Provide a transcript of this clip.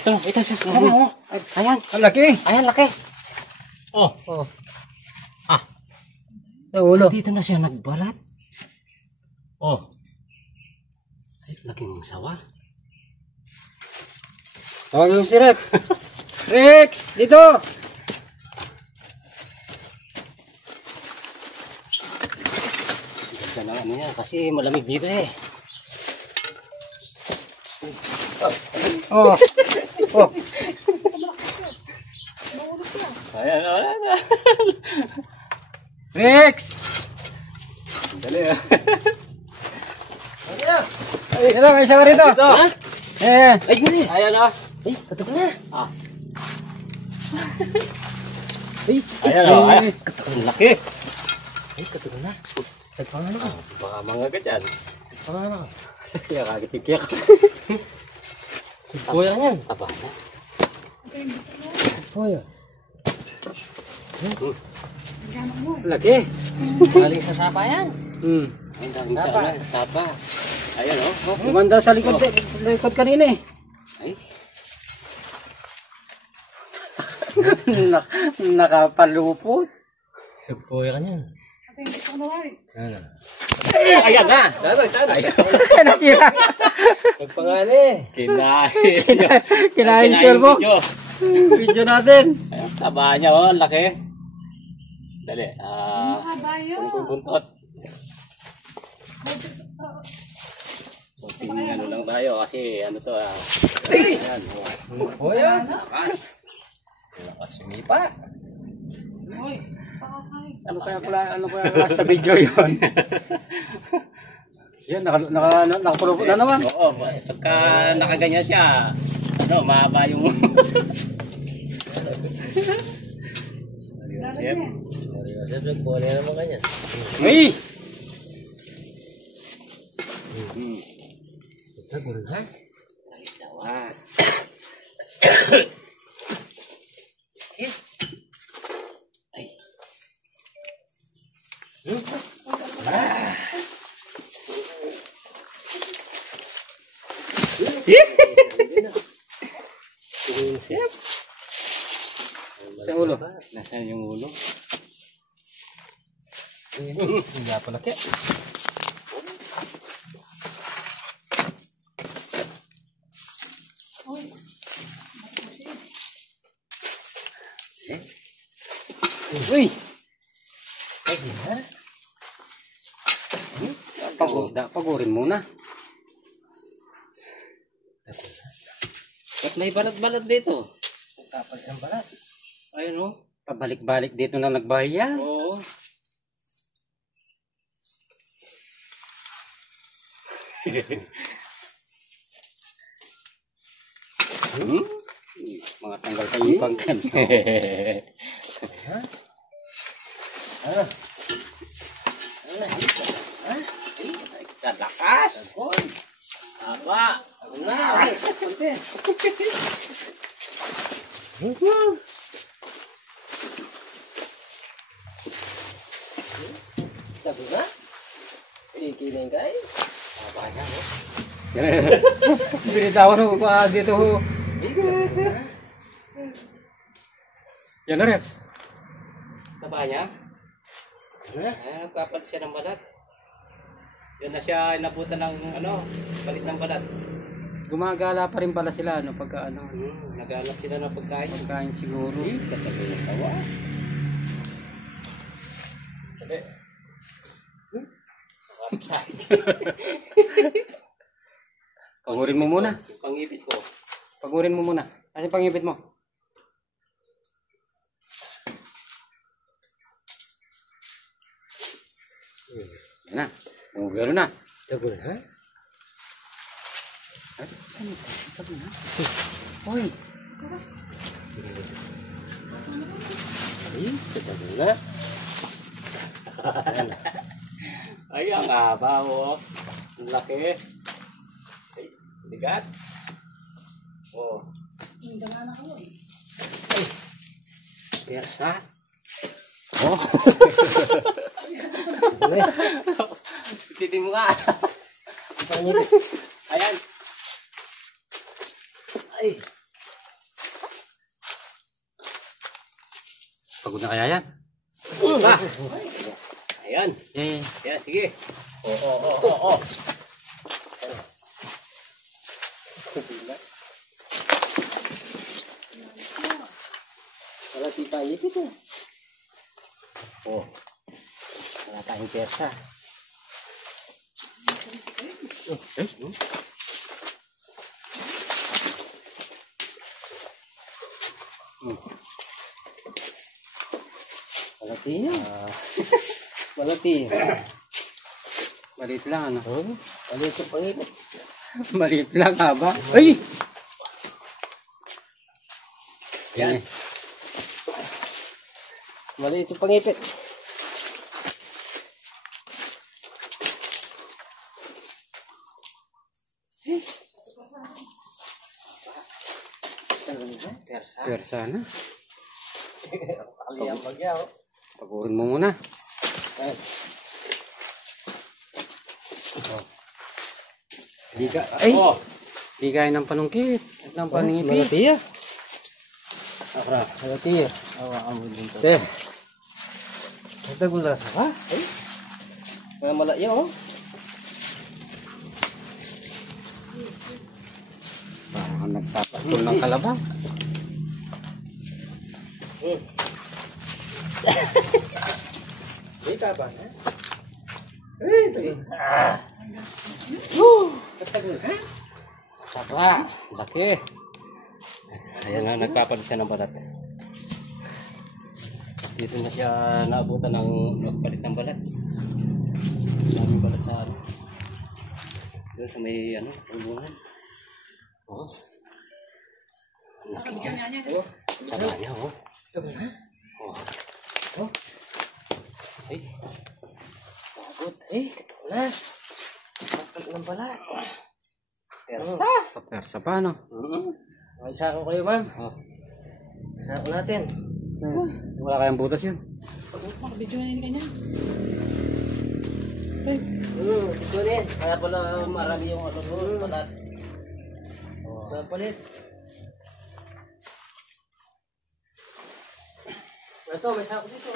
ito sama mo. Ayan. Ang laki. Ayan, laki. Oh. Ah. Sa ulo. Dito na siya nagbalat. Oh. Ay, laking sawa. Tawagin mo si Rex. Rex, dito. Ganda na ano yan, kasi malamig dito eh. Oh. Oh. Ayan. Rex. Dali ah. Ay, ito, may sawa rito. Dito. Eh. Ay, gani. Ayan ah. Ay, katok na. Ah. Ay, Ayan o. katok na. Laki. Ay, katok na. Sagpangan ako. Baka mga ganyan. Sagpangan ako. Kaya kagitik-yak. Kuya niyan. Aba na. Kuya. Laki. Galing sa sapa yan. Ang daming Sapa. sapa. Ayan oh. Lumanda sa likod kanina eh. Ay. Nakapalupot. Sagpoya ka niyan. Ano? Ayan na. Ayan. Nakira. Pagpangani. Kinain sir mo. Video natin. Ayan, taba niya oh. Laki. Dali. Buntot. Kunting ano lang tayo kasi ano to ah. Ayan. Oh yan. Lakas sumipa. Ano kaya sa video yon? Yan, nakapulupot na naman. Oo, pagka nakaganyan siya, ano, mahaba yung... Seryoso, pwede naman ganyan. Ay! Tagol ha? Ay, sawa. Ay. Siap. Sa ulo. Nasaan yung ulo? Hindi pa laki. Uy! Pagurin muna. Ba't may balat-balat dito? Kapalit ang balat. Ayun oh. Pabalik-balik dito na nagbayan. Oo. Mga tanggal sa yung pangkan. Lakas! Aba! Na! Sabi na? Ikiling kay? Aba na oh. Binitawan mo pa dito ho. Yan na rin. Taba niya? Ay, nagpapalit siya ng balat. Yan na siya inabutan ng ano, palit ng balat. Gumagala pa rin pala sila ano, pagka ano. Naghanap sila ng pagkain. Pagkain siguro. Katagal na sawa. Sabi. Pagurin mo muna. Yung pangipit ko. Pagurin mo muna. Kasi pangipit mo. Yan na. Gano'n na. Tagol ha? Uy. Ay, tagol na. Ay, ang haba oh. Ang laki. Ay, bigat. Oh. Ay, persa. Oh. Titin mo ka. Ayan. Ay. Pagod na kaya yan? Ah! Ayan. Eh, Kaya sige. Oo. Wala tita ipit eh. Oh. Wala tayong persa. Malati yan. Malati. maliit lang ano? Oh, ano yung pangipit? Maliit lang haba. Ay! Yan. Eh, Maliit yung pangipit. Persa. persa na. Aliyang bagyaw. Pagurin mo muna. Ay. Di ka, ay! Oh. Di kaya ng panungkit. At ng paningipit. Malati ya. Akra. Malati ya. Awa mo din to. Te, Ito gula sa ka? Ay. Mga malaki oh. parang nagpapatol ng kalabang. Dito ba? Sabra. Laki. Ayan na, nagpapalit siya ng balat. Dito na siya naabutan ng nagpalit ng balat. Daming balat sa ano. Doon sa may ano, pulbunan. Oh. Laki niya. Oh. Taba niya, oh. Oh. Oh. Ay. Pagod. Ay, na. Pagpalit ng balat. Persa. Persa pa no? Isa ko kayo, ma'am. Oh. Isa ko natin. Wala kayang butas yun. Video na yun ganyan. Ito na yan. Kaya pala marami yung ano doon. Balat. Palit. Ito, may sako dito.